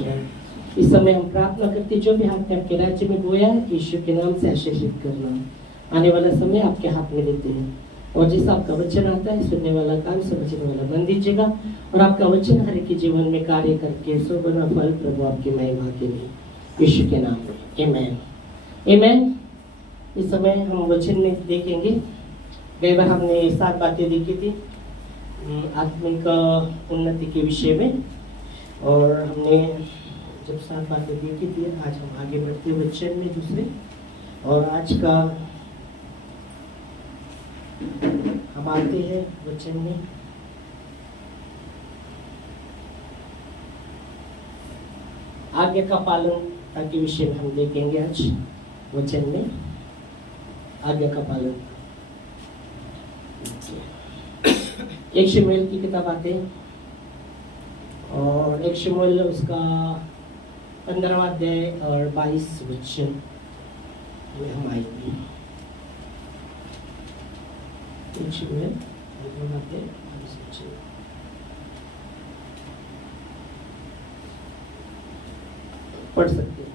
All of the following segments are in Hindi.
परमेश्वर, इस समय हम प्रार्थना करते जो भी आपने आपके राज्य में बोया है यीशु के नाम से आशीषित करना। आने वाला समय आपके हाथ में लेते हैं और जैसा आपका वचन आता है सुनने वाला कान समझने वाला मन दीजिएगा और आपका वचन हर एक के जीवन में कार्य करके सो बना फल प्रभु आपकी महिमा के लिए यीशु के नाम में आमेन आमेन। इस समय हम वचन में देखेंगे, कई बार हमने 7 बातें देखी थी आत्मिक उन्नति के विषय में और हमने जब 7 बातें देखी थी आज हम आगे बढ़ते वचन में दूसरे और आज का हम आते हैं वचन में आज्ञा का पालन के विषय में हम देखेंगे आज वचन में आज्ञा का पालन। एक शमूएल की किताब आते हैं और एक शमूएल उसका 15वां अध्याय और 22 वचन में हम आएंगे। एक शमूएल 15वां अध्याय 22 वचन पढ़ सकते हैं।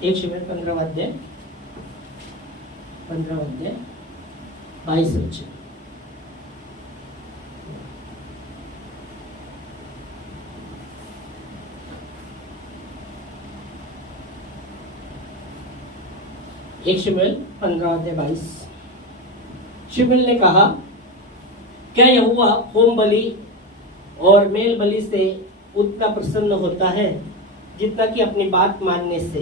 एक शमूएल 15वां अध्याय 22 वचन। एक शमूएल 15वां अध्याय 22। शमूएल ने कहा, क्या यहोवा होम बलि और मेल बलि से उतना प्रसन्न होता है जितना कि अपनी बात मानने से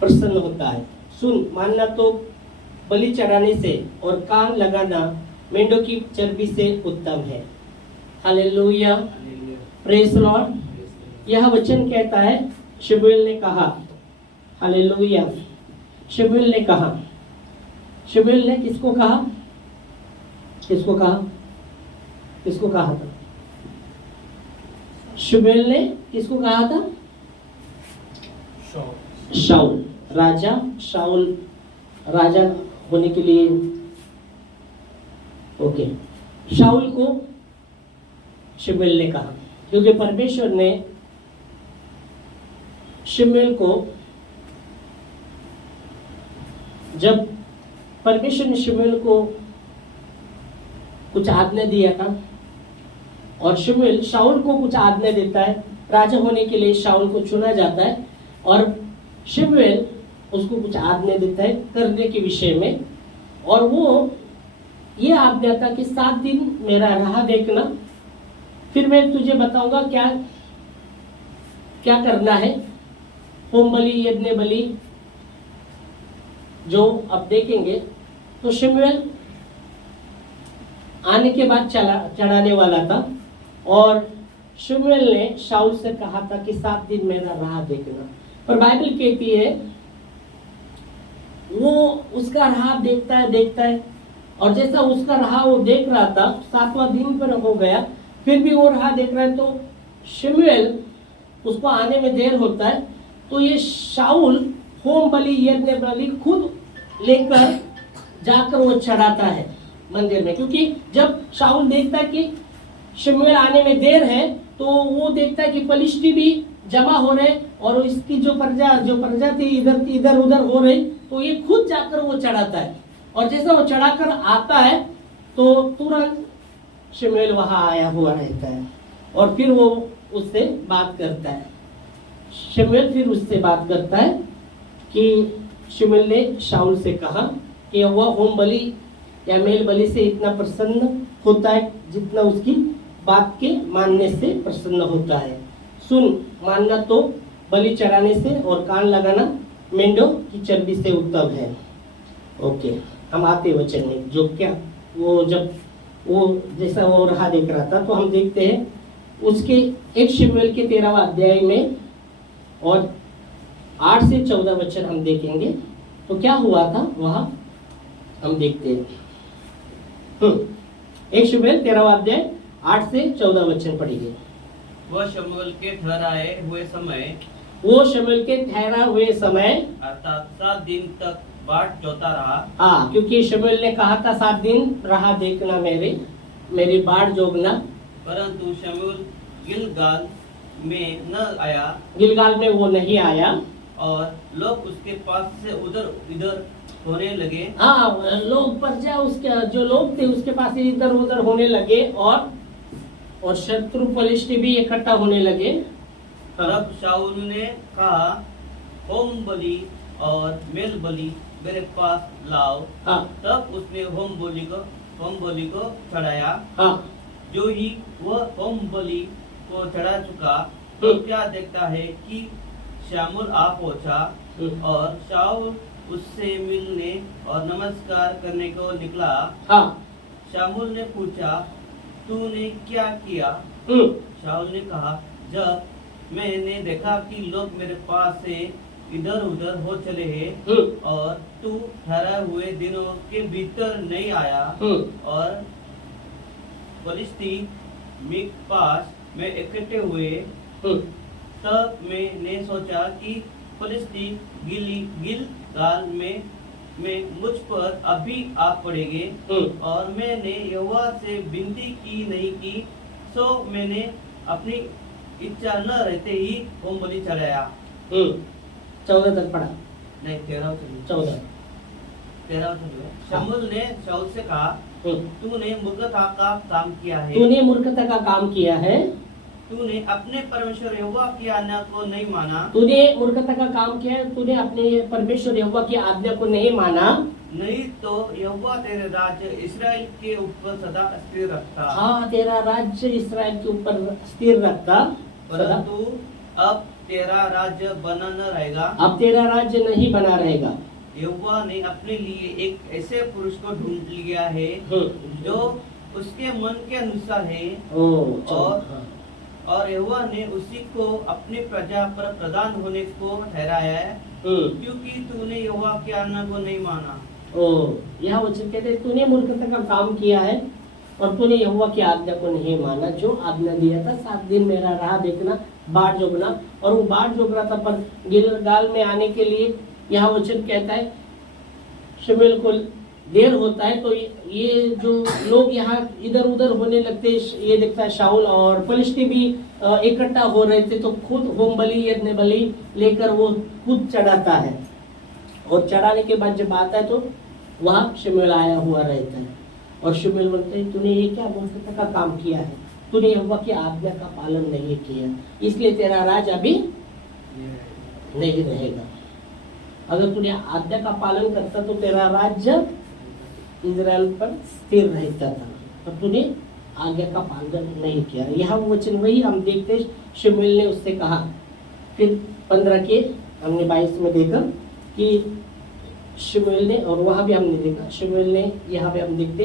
प्रसन्न होता है? सुन, मानना तो बलि चढ़ाने से और कान लगाना मेंढों की चर्बी से उत्तम है। Hallelujah, praise Lord. यह वचन कहता है शमूएल ने कहा, हालेलुया। शमूएल ने कहा, शमूएल ने किसको कहा? किसको कहा? किसको कहा था? शमूएल ने किसको कहा था? शाऊल, राजा शाऊल राजा होने के लिए ओके शाऊल को शमूएल ने कहा क्योंकि परमेश्वर ने शमूएल को जब परमेश्वर ने शमूएल को कुछ आज्ञा दिया था और शमूएल शाऊल को कुछ आज्ञा देता है, राजा होने के लिए शाऊल को चुना जाता है और शमूएल उसको कुछ आज्ञा देता है करने के विषय में और वो ये आज्ञा था कि 7 दिन मेरा राह देखना, फिर मैं तुझे बताऊंगा क्या क्या करना है। होम बलि यज्ञ बलि जो अब देखेंगे तो शमूएल आने के बाद चढ़ाने वाला था और शमूएल ने शाऊल से कहा था कि 7 दिन मेरा राह देखना। पर बाइबल कहती है वो उसका राह देखता है और जैसा उसका राह वो देख रहा था 7वां दिन पर हो गया, फिर भी वो राह देख रहा है तो शमूएल उसको आने में देर होता है तो ये शाऊल होम बलि यज्ञ बलि खुद लेकर जाकर वो चढ़ाता है मंदिर में, क्योंकि जब शाऊल देखता है कि शमूएल आने में देर है तो वो देखता है कि पलिश्ती भी जमा हो रहे और इसकी जो प्रजा थी इधर उधर हो रही, तो ये खुद जाकर वो चढ़ाता है और जैसा वो चढ़ाकर आता है तो तुरंत शमूएल वहां आया हुआ रहता है और फिर वो उससे बात करता है। शमूएल फिर उससे बात करता है कि शमूएल ने शाऊल से कहा कि वह होम बलि या मेल बलि से इतना प्रसन्न होता है जितना उसकी बात के मानने से प्रसन्न होता है। सुन, मानना तो बलि चढ़ाने से और कान लगाना मेंढों की चर्बी से उत्तम है। ओके, हम आते वचन में जो क्या वो जब वो जैसा वो राह देख रहा था तो हम देखते हैं उसके 1 शमूएल के 13वां अध्याय में और 8 से 14 वचन हम देखेंगे तो क्या हुआ था वहां हम देखते हैं। 1 शमूएल 13वां अध्याय 8 से 14 वचन पढ़िए। वो शमूएल के ठहराए हुए समय अर्थात 7 दिन तक बाट जोता रहा, हाँ, क्योंकि शमूएल ने कहा था 7 दिन राह देखना मेरी बाट जोगना। परंतु शमूएल गिलगाल में न आया गिलगाल में वो नहीं आया। और लोग उसके पास से उधर इधर होने लगे। हाँ, लोग प्रजा उसके जो लोग थे उसके पास इधर उधर होने लगे और शत्रु फलिश्ती भी इकट्ठा होने लगे। तब शाऊल ने कहा, होम बलि और मेल बलि मेरे पास लाओ। हाँ, तब उसने होम बलि को चढ़ाया। हाँ, जो ही वह होम बलि को चढ़ा चुका तो क्या देखता है कि शामुल आ पहुंचा और शाऊल उससे मिलने और नमस्कार करने को निकला। हाँ, शामुल ने पूछा, तूने क्या किया? शाऊल ने कहा, जब मैंने देखा कि लोग मेरे पास से इधर उधर हो चले हैं और तू ठहराए हुए दिनों के भीतर नहीं आया और फलिश्ती मिकपास में इकट्ठे हुए, तब मैंने सोचा कि फलिश्ती गिलगाल में मुझ पर अभी आ पड़ेंगे और मैंने यहोवा से विनती की नहीं की, सो मैंने अपनी इच्छा न रहते ही होम बलि चढ़ाया। 14 तक पढ़ा। नहीं, 13 शमूएल ने शाऊल से कहा, तूने मूर्खता का काम किया है। तूने मूर्खता का काम किया है। तूने अपने परमेश्वर यहोवा की आज्ञा को नहीं माना। तूने मूर्खता का काम किया है। तूने अपने परमेश्वर यहोवा की आज्ञा को नहीं माना। नहीं तो यहोवा तेरे राज्य इसराइल के ऊपर सदा स्थिर रखता। हाँ, तेरा राज्य इसराइल के ऊपर स्थिर रखता। परंतु अब तेरा राज्य बना न रहेगा। अब तेरा राज्य नहीं बना रहेगा। यहोवा ने अपने लिए एक ऐसे पुरुष को ढूंढ लिया है जो उसके मन के अनुसार है। और यहोवा ने उसी को अपनी प्रजा पर प्रधान होने को ठहराया है, क्योंकि तूने यहोवा की आज्ञा को नहीं माना। यह वचन कहते हैं, तूने मूर्खता का काम किया है और तूने यहोवा की आज्ञा को नहीं माना, जो आज्ञा दिया था 7 दिन मेरा राह देखना, बाट जोगना। और वो बाट जोग रहा था, पर गिलगाल में आने के लिए यह वचन कहता है शमूएल को देर होता है। तो ये जो लोग यहाँ इधर उधर होने लगते, ये देखता है शाऊल और फलिश्ती भी इकट्ठा हो रहे थे, तो खुद होम बलि यज्ञ बलि लेकर वो खुद चढ़ाता है। और चढ़ाने के बाद जब आता है तो वहाँ शमूएल आया हुआ रहता है और शमूएल बोलते हैं, तूने ये क्या मूर्खता का काम किया है? तूने यहोवा की आज्ञा का पालन नहीं किया, इसलिए तेरा राज अभी नहीं रहेगा। अगर तूने आज्ञा का पालन करता तो तेरा राज्य इजराइल पर स्थिर रहता था, पर तूने आज्ञा का पालन नहीं किया। यह वचन वही हम देखते, शमूएल ने उससे कहा। फिर 15 के हमने 22 में देखा कि शमूएल ने, और वहां भी हमने देखा शमूएल ने, यहाँ पे हम देखते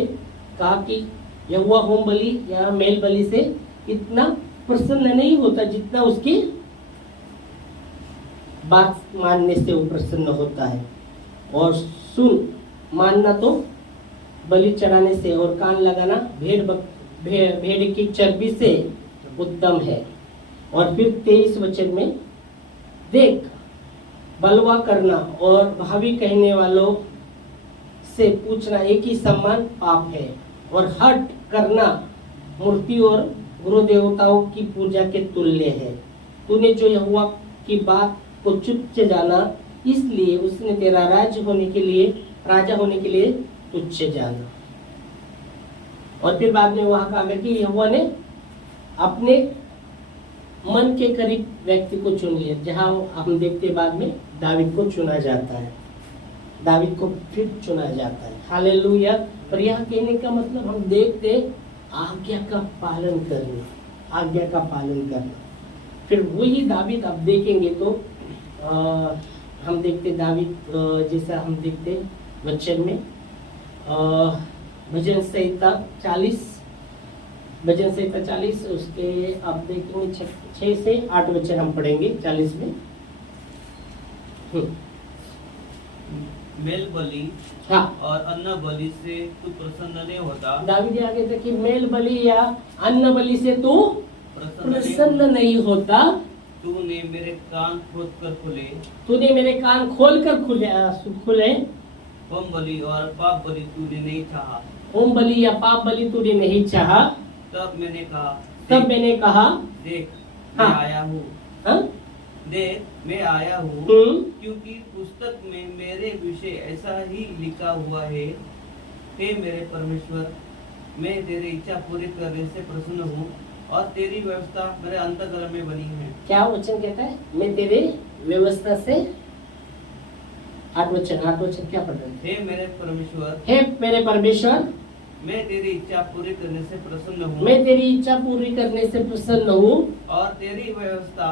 कहा कि यहोवा होम बलि या मेल बलि से इतना प्रसन्न नहीं होता जितना उसकी बात मानने से वो प्रसन्न होता है। और सुन मानना तो बलि चढ़ाने से और कान लगाना भेड़ की चर्बी से उत्तम है। और फिर 23 वचन में देख, बलवा करना और भावी कहने वालों से पूछना एक ही समान पाप है, और हट करना मूर्ति और गृह देवताओं की पूजा के तुल्य है। तूने जो यहोवा की बात को तुच्छ जाना, इसलिए उसने तेरा राजा होने के लिए तुच्छ जाना। और फिर बाद में वहां कहा कि यहोवा ने अपने मन के करीब व्यक्ति को चुन लिया, जहां हम देखते बाद में दावीद को चुना जाता है, दावीद को फिर चुना जाता है। हालेलुया। पर यह कहने का मतलब हम देखते आज्ञा का पालन करना, आज्ञा का पालन करना। फिर वही दावीद अब देखेंगे तो हम देखते दावीद जैसा हम देखते वचन में भजन संहिता 40 उसके आप देखेंगे 6 से 8 वचन हम पढ़ेंगे 40 में। मेल बलि हाँ, और अन्न बलि से तू प्रसन्न नहीं होता। दावीद आगे था कि मेल बलि या अन्न बलि से तू प्रसन्न नहीं होता। तूने मेरे कान खोद कर खुले। तूने मेरे कान खोल कर खुले होम बलि और पाप बलि तूने नहीं चाहा। होम बलि या पाप बलि तूने नहीं चाहा। तब मैंने कहा, तब मैंने कहा, देख मैं हाँ। आया हूँ। हाँ? देख मैं आया हूँ, क्योंकि पुस्तक में मेरे विषय ऐसा ही लिखा हुआ है। हे मेरे परमेश्वर, मैं तेरी इच्छा पूरी करने से प्रसन्न हूँ और तेरी व्यवस्था मेरे अंतःकरण में बनी है। क्या वचन कहता है? मैं तेरे व्यवस्था से, 8 वचन क्या पढ़ रहे थे? हे मेरे परमेश्वर, हे मेरे परमेश्वर, मैं तेरी इच्छा पूरी करने से प्रसन्न हूँ। मैं तेरी इच्छा पूरी करने से प्रसन्न हूँ और तेरी व्यवस्था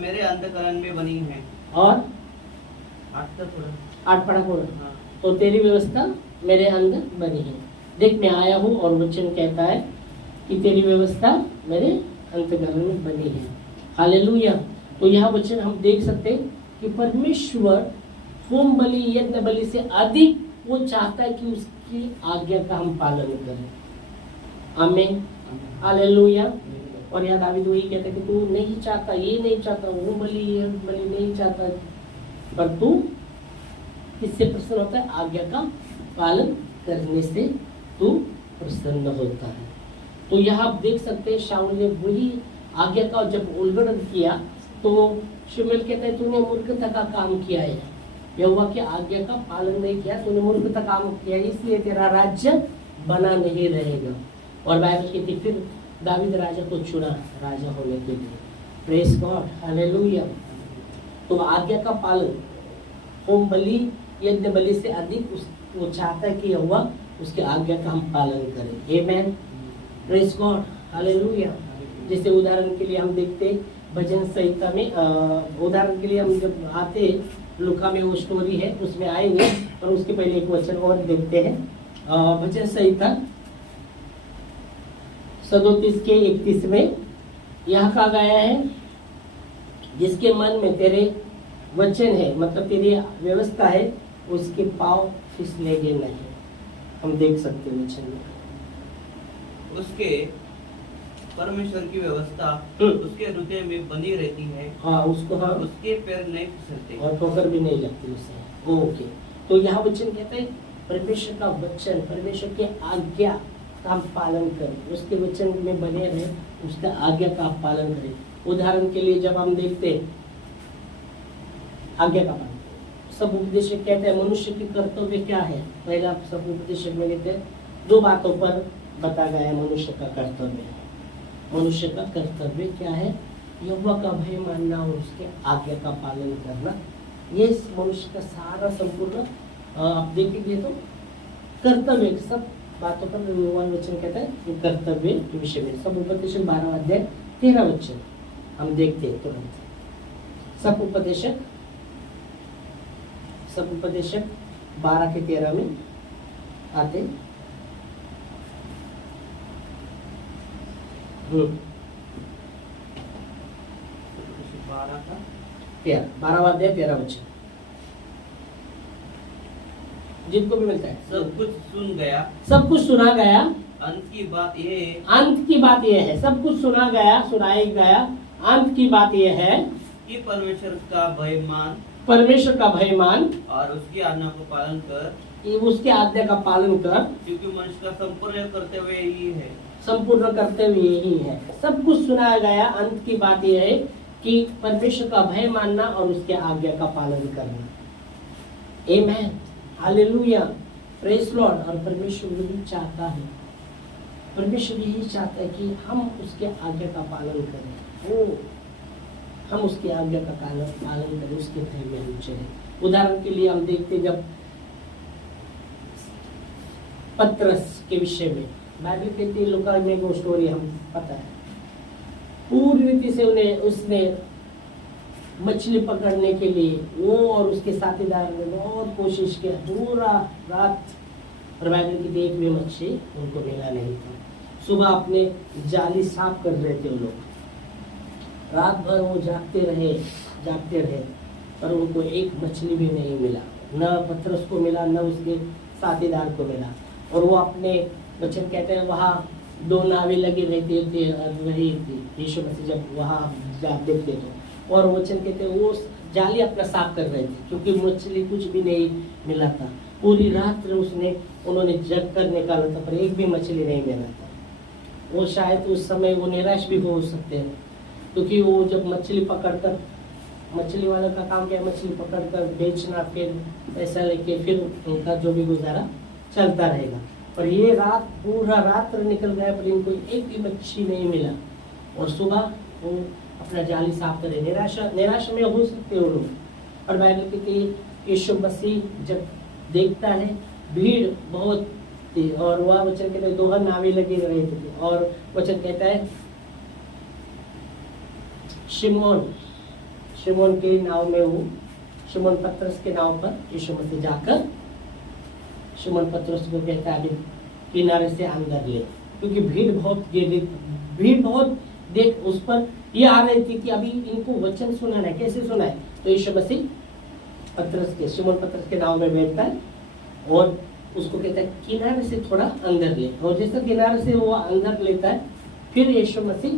मेरे अंतःकरण में बनी है। और 8 तक पढ़ो। 8 पढ़ा पूरा। हाँ। तो तेरी व्यवस्था मेरे अंदर बनी है। देख मैं आया हूँ, और वचन कहता है कि तेरी व्यवस्था मेरे अंतःकरण में बनी है। हालेलुया। तो यह वचन हम देख सकते हैं कि परमेश्वर होम बलि, यज्ञ बलि से अधिक वो चाहता है कि उसकी आज्ञा का हम पालन करें। आमीन। हालेलुया। और यह दावीद वही कहता है कि तू नहीं चाहता, ये नहीं चाहता, वो बलि ये बलि नहीं चाहता, पर तू किससे प्रसन्न होता है? आज्ञा का पालन करने से तू प्रसन्न होता है। तो यहाँ आप देख सकते हैं शाऊल ने वही आज्ञा का जब उल्लंघन किया तो शमूएल कहता है तूने मूर्खता का काम किया है, यहोवा की आज्ञा का पालन नहीं किया, तूने मूर्खता काम किया, इसलिए तेरा राज्य बना नहीं रहेगा। और बाइबल कहती फिर दावीद राजा को चुना राजा होने के लिए। Praise God, hallelujah. तो आज्ञा का पालन होम बलि यज्ञ बलि से अधिक वो चाहता है कि यहोवा उसके आज्ञा का हम पालन करें। आमेन। Praise God, hallelujah. जैसे उदाहरण के लिए हम देखते भजन संहिता में, उदाहरण के लिए हम जब आते लुका में वो स्टोरी है उसमें आएंगे, और उसके पहले एक वचन और देखते हैं। भजन संहिता 37 के 31 में यहाँ कहा गया है जिसके मन में तेरे वचन है, मतलब तेरी व्यवस्था है, उसके पाँव फिसलेंगे नहीं। हम देख सकते हैं वचन में उसके परमेश्वर की व्यवस्था उसके हृदय में बनी रहती है। हाँ, उसको हाँ, उसके पैर नहीं फिसलते और ठोकर भी नहीं लगती उसे। ओके। तो यहाँ वचन कहते हैं परमेश्वर का वचन, परमेश्वर की आज्ञा का हम पालन करें, उसके वचन में बने रहे, उसका आज्ञा का आप पालन करें। उदाहरण के लिए जब हम देखते हैं आज्ञा का पालन, सब उपदेशक कहते हैं मनुष्य की कर्तव्य क्या है। पहला सब उपदेशक में कहते हैं 2 बातों पर बता गया है मनुष्य का कर्तव्य। मनुष्य का कर्तव्य क्या है? यहोवा का भय मानना और उसके आज्ञा का पालन करना। ये मनुष्य का सारा संपूर्ण आप देखेंगे तो कर्तव्य, सब बातों पर भगवान वचन कहता है कर्तव्य के विषय में। सब उपदेशक 12 अध्याय 13 वचन हम देखते हैं तुरंत। सब उपदेशक 12 के 13 में आते। 12 अध्याय 13 वचन जिनको भी मिलता है। सब कुछ सुन गया, सब कुछ सुना गया, अंत की बात यह है, अंत की बात यह है, सब कुछ सुना गया, सुनाया गया, अंत की बात यह है कि परमेश्वर का भय मान, परमेश्वर का भय मान और उसकी आज्ञा को पालन कर, उसके आज्ञा का पालन कर, क्योंकि मनुष्य का संपूर्ण कर्तव्य यही है। संपूर्ण कर्तव्य यही है। सब कुछ सुनाया गया, अंत की बात यह है कि परमेश्वर का भय मानना और उसके आज्ञा का पालन करना। आमेन, हालेलुया, प्रेज लॉर्ड। और परमेश्वर यही चाहता है, परमेश्वर यही चाहता है कि हम उसके आज्ञा का पालन करें, हम उसकी आज्ञा का पालन करें, उसके भय में हम चलें। उदाहरण के लिए हम देखते जब पतरस के विषय में बाइबल कहती है, लूका में वो स्टोरी हम पता है, पूरी रीति से उसने मछली पकड़ने के लिए वो और उसके साथीदार ने बहुत कोशिश किया, पूरा रात, और बाइबल की एक भी मछली उनको मिला नहीं था। सुबह अपने जाली साफ कर रहे थे वो लोग, रात भर वो जागते रहे, पर उनको एक मछली भी नहीं मिला, न पतरस को मिला, न उसके साथीदार को मिला। और वो अपने वचन कहते हैं वहाँ 2 नावें लगी रही थी यीशु मसीह जब वहाँ देखते तो, और वचन कहते हैं वो जाली अपना साफ कर रहे थे, क्योंकि मछली कुछ भी नहीं मिला था। पूरी रात उन्होंने जग कर निकाला था, पर एक भी मछली नहीं मिला था। वो शायद उस समय वो निराश भी हो सकते हैं, क्योंकि वो जब मछली पकड़कर, मछली वालों का काम क्या है, मछली पकड़कर बेचना, फिर पैसा लेके फिर उनका जो भी गुजारा चलता रहेगा। पर ये रात, पूरा रात्र निकल गया, पर इनको एक भी मच्छी नहीं मिला। और सुबह वो अपना जाली साफ करे, निराशा में हो सकते हैं वो लोग। और बाइबल कहती है यीशु मसीह जब देखता है भीड़ बहुत थी, और वह वचन कहते हैं 2 नावें लगे रहे थे, और वचन कहता है शिमोन के नाव में वो, शिमोन पतरस के नाव पर यीशु मसीह जाकर शिमोन पतरस को कहता है अभी किनारे से अंदर ले, क्योंकि भीड़ बहुत देख उस पर ये आ रही थी कि अभी इनको वचन सुनाना है, कैसे सुना है। तो यीशु मसीह शिमोन पतरस के नाव में बैठता है और उसको कहता है किनारे से थोड़ा अंदर ले, और जैसे किनारे से वो अंदर लेता है, फिर यीशु मसीह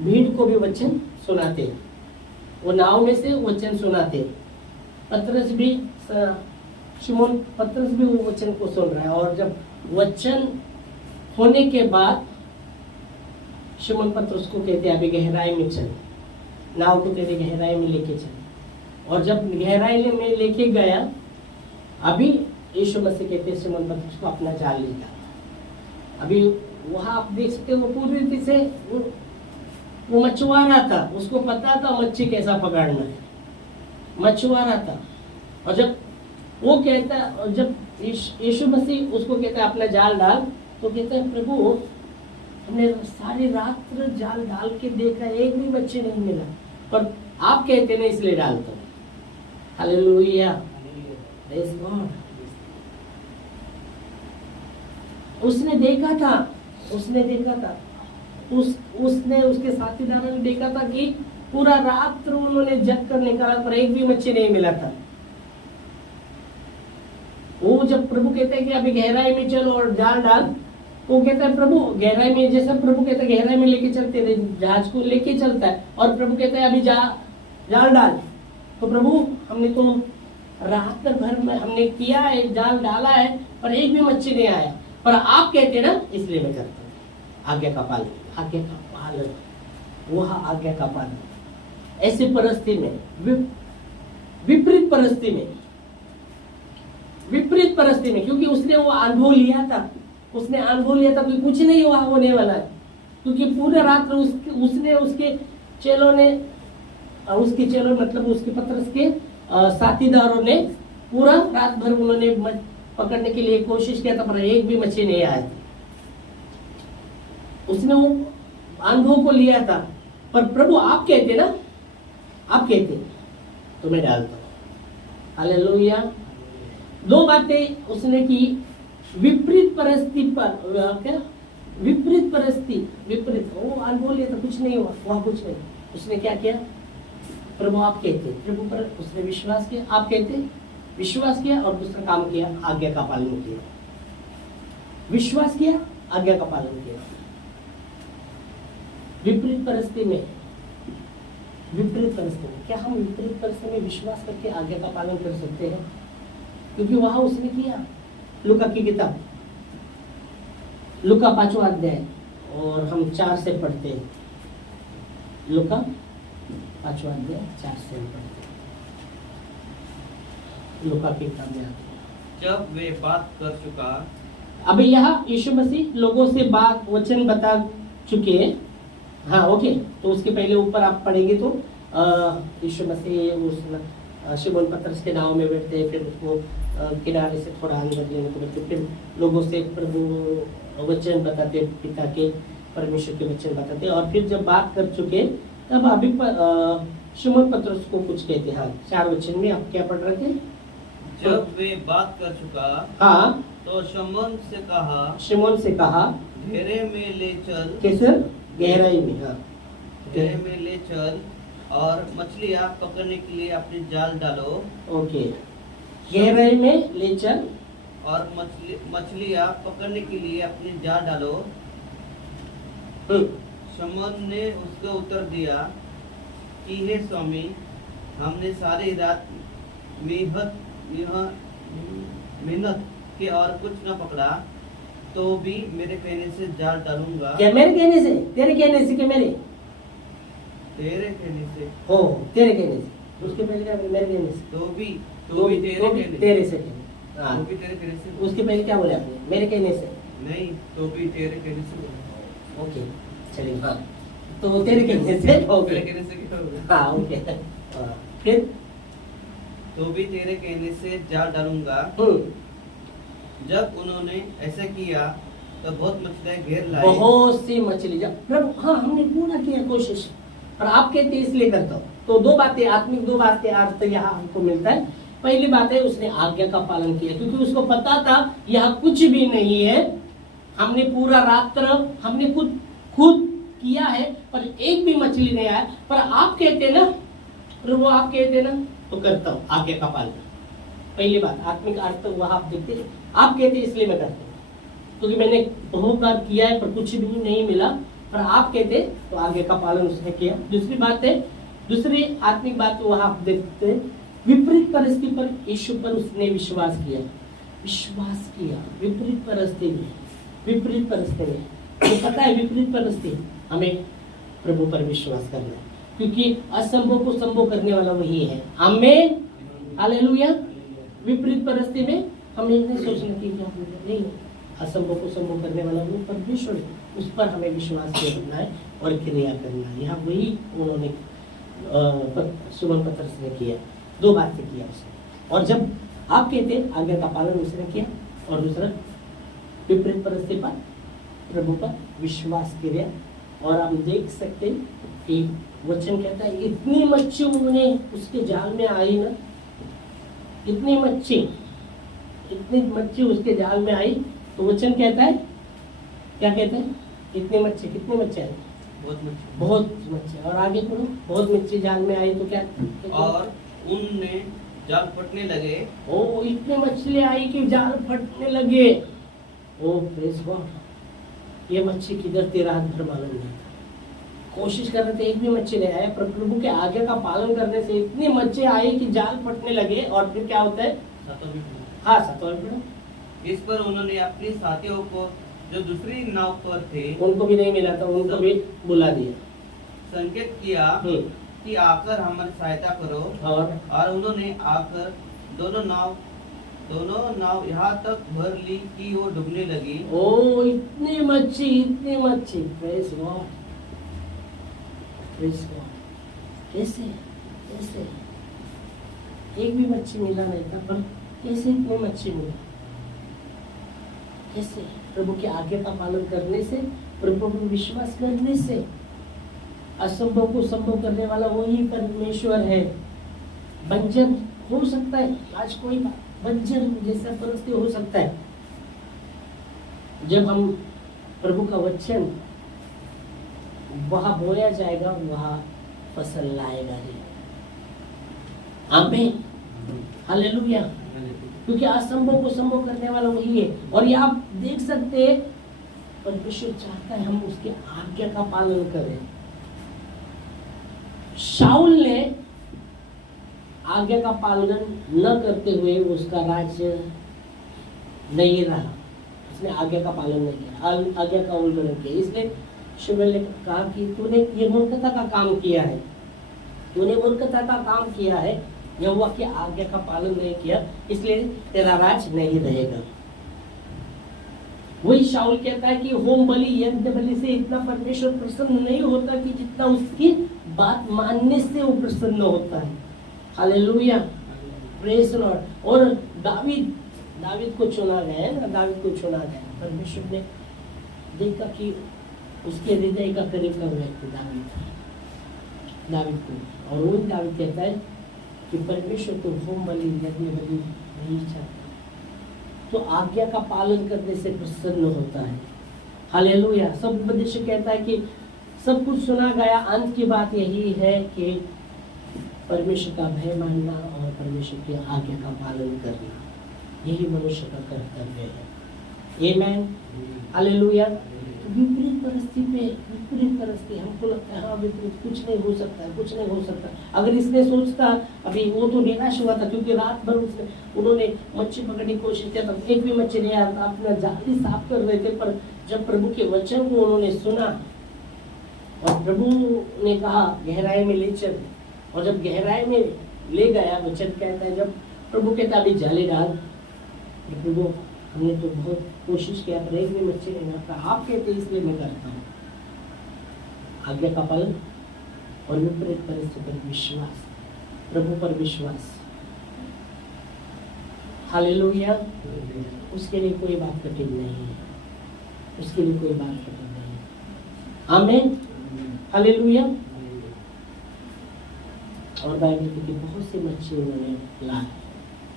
भीड़ को भी वचन सुनाते हैं, वो नाव में से वचन सुनाते हैं। शिमोन पतरस भी वो वचन को सुन रहा है, और जब वचन होने के बाद शिमोन पतरस को कहते हैं अभी गहराई में चल, नाव को तेरे गहराई में लेके चल। और जब गहराई में लेके गया, अभी यीशु मसीह कहते हैं शिमोन पतरस को अपना जाल ले जा। अभी वहां आप देख सकते हो, वो पूरी रीति से वो मछुआरा था, उसको पता था मच्छी कैसा पकड़ना है, मछुआरा था। और जब वो कहता, और जब यीशु मसीह उसको कहता है अपना जाल डाल, तो कहता है प्रभु हमने सारी रात जाल डाल के देखा, एक भी मच्छी नहीं मिला, पर आप कहते ना इसलिए डालता हूं। Hallelujah, praise God. उसने देखा था, उसने उसके साथीदारों ने देखा था कि पूरा रात उन्होंने जग कर निकाला, पर एक भी मच्छी नहीं मिला था। वो जब प्रभु कहते हैं कि अभी गहराई में चलो और जाल डाल, वो कहता है प्रभु गहराई में, जैसा प्रभु कहता है गहराई में लेके चलते रहे, जहाज को लेके चलता है, और प्रभु कहता है अभी जाल डाल। तो प्रभु हमने तो रात भर में हमने किया है, जाल डाला है, पर एक भी मच्छी नहीं आया, पर आप कहते ना इसलिए मैं करता हूँ। आज्ञा का पालन, वह आज्ञा का पालन। ऐसी परिस्थिति में, विपरीत परिस्थिति में, क्योंकि उसने वो अनुभव लिया था, कि कुछ नहीं हुआ होने वाला है, क्योंकि पूरे रात उसके चेलों मतलब उसके पतरस के साथीदारों ने पूरा रात भर उन्होंने पकड़ने के लिए कोशिश किया था, पर एक भी मछली नहीं आई थी। उसने वो अनुभव को लिया था, पर प्रभु आप कहते तो मैं डालता हूं। हालेलुया। 2 बातें उसने की, विपरीत परिस्थिति पर, विपरीत वो अनुभव लिया था, कुछ नहीं हुआ, वहां कुछ नहीं। उसने क्या किया, प्रभु आप कहते, प्रभु पर उसने विश्वास किया, आप कहते, विश्वास किया, और दूसरा काम किया, आज्ञा का पालन किया। विश्वास किया, आज्ञा का पालन किया। विपरीत परिस्थिति में क्या हम विपरीत परिस्थिति में विश्वास करके आज्ञा का पालन कर सकते हैं? क्योंकि वहां उसने किया। लूका की किताब, लूका 5वां अध्याय, और हम 4 से पढ़ते हैं। लूका 5वां अध्याय 4 से पढ़ते हैं। लूका की किताब में आते हैं। जब वे बात कर चुका, अभी यहाँ यीशु मसीह लोगों से बात वचन बता चुके हैं। हाँ ओके, तो उसके पहले ऊपर आप पढ़ेंगे तो यीशु मसीह उस शिमोन पतरस के नाव में बैठते हैं, फिर उसको किनारे से थोड़ा अंदर लेने को बैठते, फिर लोगों से प्रभु वचन बताते, पिता के परमेश्वर के वचन बताते, और फिर जब बात कर चुके तब अभी शिमोन पतरस को कुछ कहते। हाँ 4 वचन में आप क्या पढ़ रहे थे? जब वे बात कर चुका, हाँ, तो शिमोन से कहा घेरे में ले चल। कैसे? गहराई में। हाँ, घेरे में ले चल और मछलियां पकड़ने के लिए अपनी जाल डालो। ओके, गहराई में ले चल और मछलियां पकड़ने के लिए अपनी जाल डालो। शिमोन ने उसको उत्तर दिया कि हे स्वामी, हमने सारी रात मेहनत की और कुछ न पकड़ा, तो भी मेरे कहने से जाल डालूंगा। क्या मेरे कहने से, तेरे कहने से कि मेरे? तेरे कहने से। हो, तेरे कहने से। उसके पहले क्या बोले? मेरे कहने से। तो भी तेरे कहने तेरे से कहने। हाँ। तो भी तेरे कहने से। उसके पहले क्या बोले आपने? मेरे कहने से। नहीं, तो भी तेरे कहने से। ओके, चलिए। हाँ, तो तेरे कहने से। ओके। तेरे कहने से क्या होगा? हाँ, ओके। फिर तो भी तेरे कहने से जाल डालूंगा। जब उन्होंने ऐसा किया तो बहुत मछलियां घेर लाई। बहुत सी मछली। जब प्रभु, हाँ, हमने पूरा किया कोशिश, और आप कहते हैं इसलिए करता हूँ। तो दो बातें, आत्मिक दो बातें अर्थ यहाँ हमको मिलता है। पहली बात है, उसने आज्ञा का पालन किया, क्योंकि उसको पता था यहाँ कुछ भी नहीं है। हमने पूरा रात्र हमने खुद किया है, पर एक भी मछली नहीं आया। पर आप कहते ना प्रभु, आप कहते ना, तो करता हूँ आज्ञा का पालन। पहली बात, आत्मिक अर्थ वहां आप देखते हैं। आप कहते इसलिए मैं करता हूँ, क्योंकि मैंने बहुत बार किया है पर कुछ भी नहीं मिला। पर आप कहते तो आज्ञा का पालन उसने किया। दूसरी बात है, दूसरी आत्मिक बात वहां आप देखते हैं, विपरीत परिस्थिति पर यीशु पर उसने विश्वास किया। विश्वास किया विपरीत परिस्थिति में। विपरीत परिस्थिति में तो पता है, विपरीत परिस्थिति हमें प्रभु पर विश्वास करना है, क्योंकि असंभव को संभव करने वाला वही है। आमीन, हालेलुया। विपरीत परिस्थिति में हमें नहीं सोचना कि नहीं, असंभव को संभव करने वाला वो परमेश्वर है, उस पर हमें विश्वास करना है और क्रिया करना है। यहाँ वही उन्होंने सुमन पत्रस ने किया। दो बातें किया उसने। और जब आप कहते हैं आज्ञा का पालन उसने किया, और दूसरा विपरीत परिस्थिति पर प्रभु पर विश्वास किया। और हम देख सकते हैं कि वचन कहता है, इतनी मच्छी उन्होंने उसके जाल में आई ना, इतनी मच्छी उसके जाल में आई। तो वचन कहता है, क्या कहता है? इतनी मच्छी, कितनी मच्छी आई? बहुत मच्छी। और आगे पढ़ो, बहुत मच्छी जाल में आई तो क्या? और उनने जाल फटने लगे। ओ, इतनी मछली आई कि जाल फटने लगे। ओ प्रेज गॉड, ये मच्छी किधर थी रात भर मालूम नहीं था। कोशिश कर रहे थे, एक भी मच्छी नहीं आया, पर प्रभु के आज्ञा का पालन करने से इतनी मच्छी आई कि जाल फटने लगे। और फिर क्या होता है? हाँ, 7वां। इस पर उन्होंने अपने साथियों को जो दूसरी नाव पर थे, उनको भी नहीं मिला था, उनको भी बुला दिया, संकेत किया कि आकर हमारी सहायता करो। और उन्होंने आकर दोनों नाव यहाँ तक भर ली कि वो डूबने लगी। ओ, इतनी मच्छी। Praise God, praise God. कैसे एक भी मच्छी मिला नहीं था, पर कैसे इतनी मच्छी मिला? कैसे? प्रभु के आज्ञा का पालन करने से, प्रभु पर विश्वास करने से। असंभव को संभव करने वाला वही परमेश्वर है। बंजर हो सकता है आज, कोई बंजर जैसा परिस्थिति हो सकता है। जब हम प्रभु का वचन वहां बोया जाएगा, वहां फसल लाएगा जी। आमीन, हालेलुया। क्योंकि असंभव को संभव करने वाला वही है। और ये आप देख सकते हैं, परमेश्वर चाहता है हम उसके आज्ञा का पालन करें। शाऊल ने आज्ञा का पालन न करते हुए उसका राज्य नहीं रहा। उसने आज्ञा का पालन नहीं किया, आज्ञा का उल्लंघन किया। इसलिए शमूएल ने कहा कि तूने ये मूर्खता का काम किया है, यहोवा की आज्ञा का पालन नहीं किया, इसलिए तेरा राज नहीं रहेगा। वही शाऊल कहता है कि होम बलि, यज्ञ बलि से इतना परमेश्वर प्रसन्न नहीं होता कि जितना उसकी बात मानने से वो प्रसन्न होता है। Hallelujah, praise Lord. और दावीद को चुना गया ना, परमेश्वर ने देखा कि उसके हृदय का करीब का व्यक्ति दावीद को। और वो दावीद कहता है कि परमेश्वर तो होम बलि, यज्ञ बलि नहीं चाहता, तो आज्ञा का पालन करने से प्रसन्न होता है। हालेलुया। सब उपदेश कहता है कि सब कुछ सुना गया, अंत की बात यही है कि परमेश्वर का भय मानना और परमेश्वर की आज्ञा का पालन करना, यही मनुष्य का कर्तव्य है। आमेन, हालेलुया। विपरीत परिस्थिति हमको लगता है हाँ विपरीत, कुछ नहीं हो सकता। अगर इसने सोचता, अभी वो तो निराश हुआ था क्योंकि रात भर उन्होंने मच्छी पकड़ने की कोशिश किया था, एक भी मच्छी नहीं आया था, अपना जाली साफ कर रहे थे। पर जब प्रभु के वचन को उन्होंने सुना और प्रभु ने कहा गहराई में ले चल, और जब गहराई में ले गया, वचन कहता है जब प्रभु कहता अभी जाले डाल, प्रभु हमने तो बहुत कोशिश किया पर एक भी मच्छी नहीं आता, आप कहते इसलिए मैं करता हूँ। आज्ञा का पालन और विपरीत परिस्थिति पर विश्वास, प्रभु पर विश्वास। हालेलुया। उसके लिए कोई बात कठिन नहीं है, उसके लिए कोई बात कठिन नहीं है। आमीन। हालेलुया। और बाइबल की बहुत सी मच्छी उन्होंने लाए,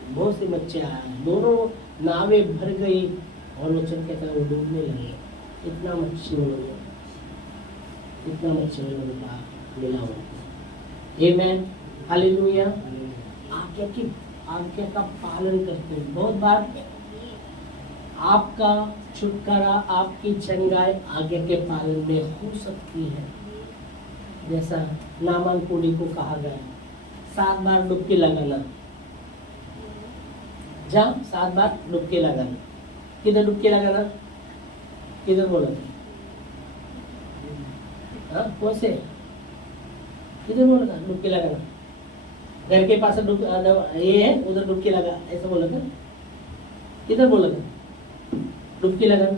बहुत सी मच्छी आए, दोनों नावें भर गई और वचन कहता है वो डूबने लगे। इतना मच्छी उन्होंने मिला उनको। आमीन। हालेलुया। आज्ञा का पालन करते हैं। बहुत बार आपका छुटकारा, आपकी चंगाई आज्ञा के पालन में हो सकती है। जैसा नामान कोढ़ी को कहा गया 7 बार डुबकी लगाना, जा 7 बार डुबकी लगाना। किधर डुबकी लगाना, किधर बोला था? हाँ कौन से, किधर बोला था डुबकी लगाना? घर के पास ये है, उधर डुबकी लगा, ऐसा बोला था? किधर बोला था डुबकी लगाना?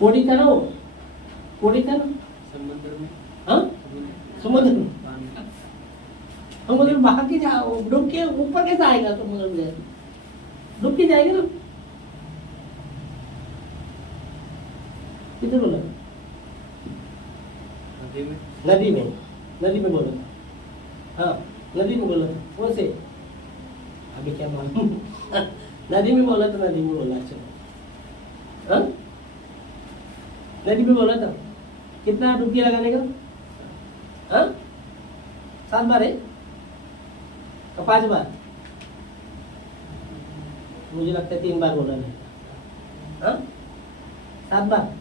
कोढ़ी था ना, वो कोढ़ी था ना समुद्र में। हाँ समुद्र में, हम बोले बाहर की जाओ, डूब के ऊपर कैसे आएगा समुद्र में? डूब के जाएगा ना। किधर बोला? नदी में बोला था। हाँ नदी में बोला था। कौन से, अभी क्या मालूम। नदी में बोला था, नदी में बोला। चलो हाँ नदी में बोला था। कितना डुबकी लगाने का? हाँ 7 बार है तो 5 बार? मुझे लगता है 3 बार बोला नहीं। हाँ 7 बार,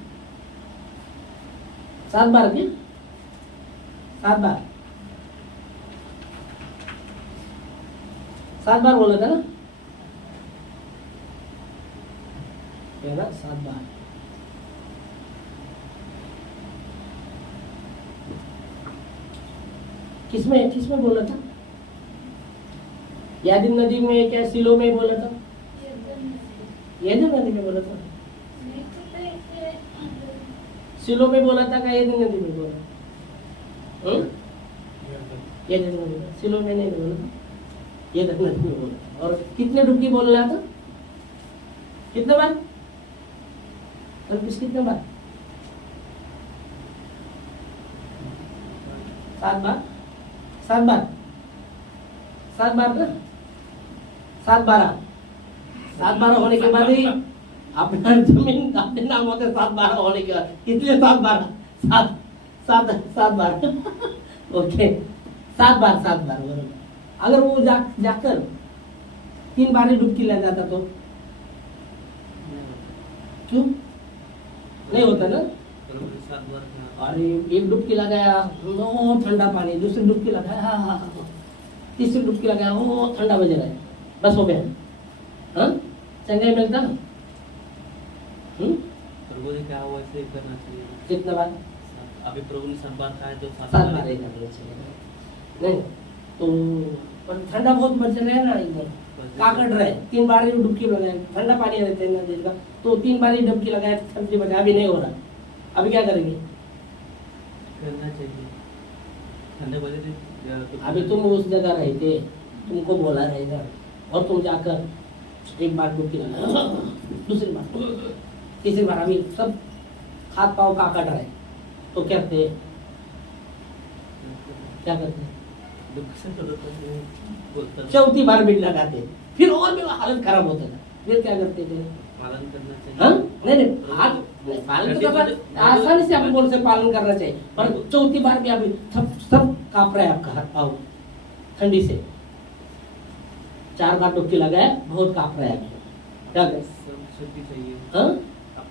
7 बार क्या? 7 बार, 7 बार बोला था ना, है ना? 7 बार। किसमें बोला था? यादिन नदी में क्या सिलो में बोला था? यादिन नदी में बोला था? सिलो में बोला था का यादिन नदी में बोला? यादिन नदी में, सिलो में नहीं बोला था, यादिन नदी में बोला। और कितने डुबकी बोल रहा था? कितने बार? कितने बार? 7 बार, 7 बार, 7 बार ना, 7 12 होने के बाद ही अपना जमीन अपने नाम होते 7 12 होने के बाद, इसलिए 7 12 7 बार। ओके 7 बार बरोबर। अगर वो जाकर 3 बार ही डुबकी लग जाता तो क्यों नहीं होता ना? अरे एक डुबकी लगाया, ओ ठंडा पानी, दूसरी डुबकी लगाया, तीसरी डुबकी लगाया, ओ ठंडा बज रहा है, बस हो गया। हाँ चंगाई मिलता ना? प्रभु ने कहा वैसे करना चाहिए। कितना बार? अभी प्रभु ने 7 बार कहा है तो 7 बार ही करना चाहिए। नहीं तो पर ठंडा बहुत बच रहा है ना, इधर काकड़ रहे, 3 बार ही डुबकी लगाए, ठंडा पानी रहता है नदी का, तो 3 बार ही डुबकी लगाए, ठंडी बजा, अभी नहीं हो रहा, अभी क्या करेंगे? करना चाहिए ठंडे बजे। अभी तुम उस जगह रहते, तुमको बोला रहेगा और तुम जाकर 1 बार डुबकी लगा, दूसरी बार, तीसरी बार, अभी सब हाथ पाँव काकड़ रहे, तो क्या करते? चौथी बार भी लगाते, फिर और भी हालत खराब होता था, फिर क्या करते थे? पालन करना चाहिए। हाँ नहीं पालन तो आसानी से आप बोल से पालन करना चाहिए, पर चौथी बार भी अभी सब कांप रहा है आपका हाथ पाँव ठंडी से। 4 बार डुबकी लगाया, बहुत कांप रहा है, क्या करें? शक्ति चाहिए। हाँ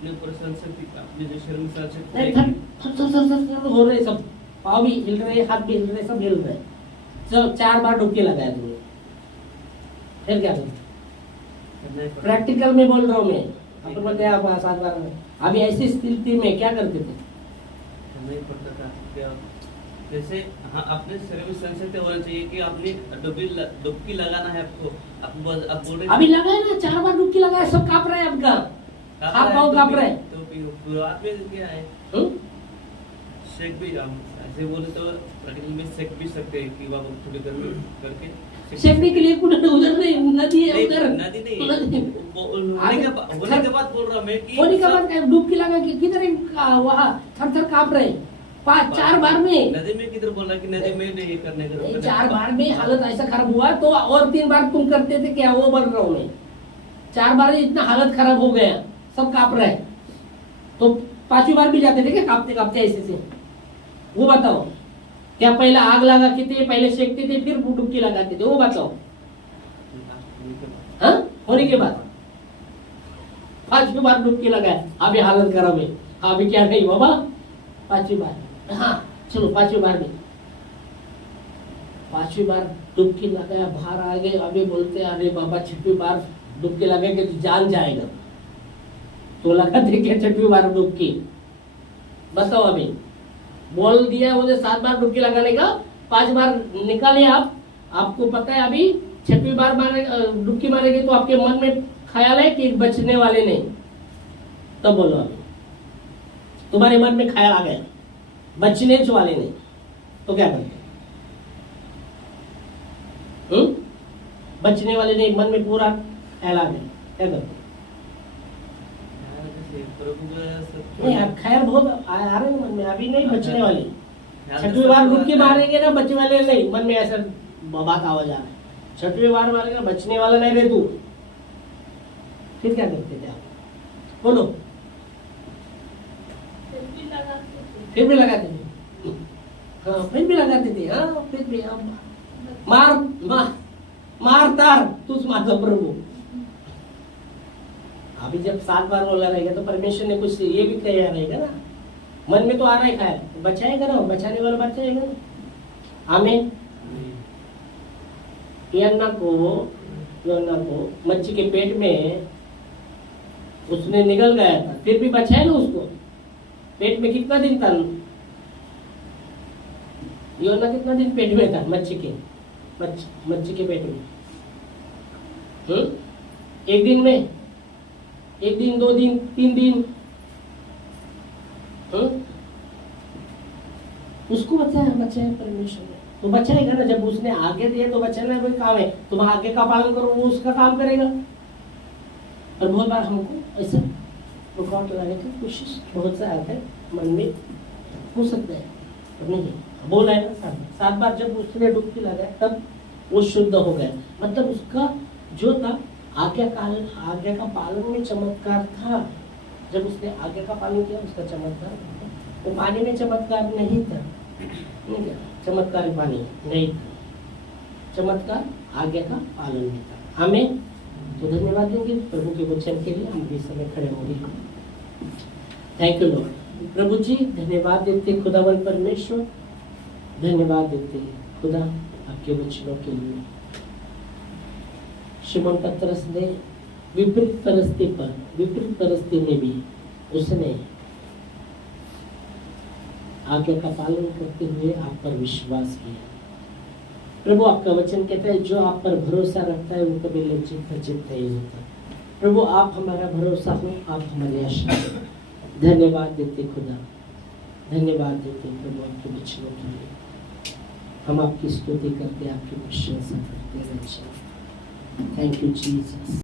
अपने ऊपर संस्कृति अपने जो शरीर में संस्कृति नहीं थर हो रहे सब, पाँव भी हिल रहे, हाथ भी हिल रहे, सब हिल रहे। चलो 4 बार डुबकी लगाया तुमने, फिर क्या करें? प्रैक्टिकल में बोल रहा हूँ मैं, आप तो बोलते हैं आप 7 बार में। अभी ऐसी स्थिति में क्या करते थे? नहीं पड़ता था क्या, जैसे हाँ अपने शरीर में संस्कृति होना चाहिए कि आपने डुबकी लगाना है आपको। आप बोल रहे अभी लगाए ना, 4 बार डुबकी लगाया, सब कांप रहा है आपका, हाथ पाँव कांप रहे हैं। तो शुरुआत में क्या है, शेक भी ऐसे बोले तो प्रैक्टिकल में शेक भी सकते हैं कि आप थोड़ी गर्मी करके शेकने के लिए कुछ उधर नहीं, नदी है उधर, नदी नहीं होने के बाद बोल रहा मैं कि होने के बाद डुबकी लगा के किधर वहाँ थर कांप रहे हैं। 4 बार में नदी में किधर बोल रहा कि नदी में नहीं करने का, 4 बार में हालत ऐसा खराब हुआ तो और 3 बार तुम करते थे क्या? वो बोल रहा हूँ मैं, 4 बार इतना हालत खराब हो गया, सब कांप रहे, तो 5वीं बार भी जाते थे क्या कांपते कांपते ऐसे से? वो बताओ, क्या पहले आग लगाते थे, पहले सेकते थे, फिर डुबकी लगाते थे? वो बताओ। हाँ, होने के बाद 5वीं बार डुबकी लगाया, अभी हालत खराब है, अभी क्या नहीं बाबा 5वीं बार। हाँ चलो 5वीं बार में, 5वीं बार डुबकी लगाया, बाहर आ गए, अभी बोलते अरे बाबा 6वीं बार डुबकी लगाएंगे तो जान जाएगा, तो लगाते क्या 6वीं बार डुबकी? बताओ, अभी बोल दिया मुझे 7 बार डुबकी लगाने का, 5 बार निकाले आप, आपको पता है अभी 6वीं बार डुबकी मारेंगे तो आपके मन में ख्याल है कि बचने वाले नहीं, तब बोलो अभी तुम्हारे मन में ख्याल आ गया बचने वाले नहीं, तो क्या करते? बचने वाले नहीं, मन में पूरा ख्याल आ गया, क्या करते? नहीं यार, ख्याल बहुत आ रहे हैं मन में, अभी नहीं बचने वाले। 6वीं बार डुबकी मारेंगे ना, बचने वाले नहीं, मन में ऐसा बात आवाज आ रहा है, 6वीं बार मारेगा बचने वाला नहीं रहे तू, फिर क्या करते थे आप? बोलो। फिर भी लगाते थे, हाँ फिर भी लगाते थे, हाँ फिर भी मार तार तुझ माझा प्रभु। अभी जब 7 बार बोला रहेगा तो परमेश्वर ने कुछ ये भी कहा रहेगा ना, मन में तो आ रहा है ख्याल, बचाएगा ना, बचाने वाला बचाएगा ना। आमीन। योना को मच्छी के पेट में उसने निकल गया था, फिर भी बचाया ना उसको। पेट में कितना दिन था योना? कितना दिन पेट में था मच्छी के पेट में? 1 दिन में, 1 दिन, 2 दिन, 3 दिन, उसको बचाया परमेश्वर ने, तो बचाएगा ना। जब उसने आगे दिए तो बचाना कोई काम है, तुम आगे का पालन करो, वो उसका काम करेगा। और बहुत बार हमको ऐसा रुकावट लगाने की कोशिश बहुत सा आता है, मन में हो सकता है, नहीं बोला है ना 7 बार जब उसने डुबकी लगाया तब वो शुद्ध हो गया। मतलब उसका जो था आज्ञा का पालन में चमत्कार था। जब उसने आज्ञा का पालन किया उसका चमत्कार, वो पानी में चमत्कार नहीं था, नहीं क्या चमत्कार पानी नहीं था, चमत्कार आज्ञा का पालन में था। हमें तो धन्यवाद देंगे प्रभु के वचन के लिए। हम भी समय खड़े होंगे। Thank you Lord. प्रभु जी धन्यवाद देते खुदावन परमेश्वर, धन्यवाद देते खुदा आपके वचनों के लिए। शिमोन पतरस ने विपरीत परिस्थिति में भी उसने आज्ञा का पालन करते हुए आप पर विश्वास किया। प्रभु आपका वचन कहता है जो आप पर भरोसा रखता है वो कभी लज्जित नहीं होता। प्रभु आप हमारा भरोसा हो, आप हमारी आशा हो। धन्यवाद देते खुदा, धन्यवाद देते प्रभु आपके वचनों के लिए। हम आपकी स्तुति करते, आपकी प्रशंसा करते हैं। Thank you Jesus.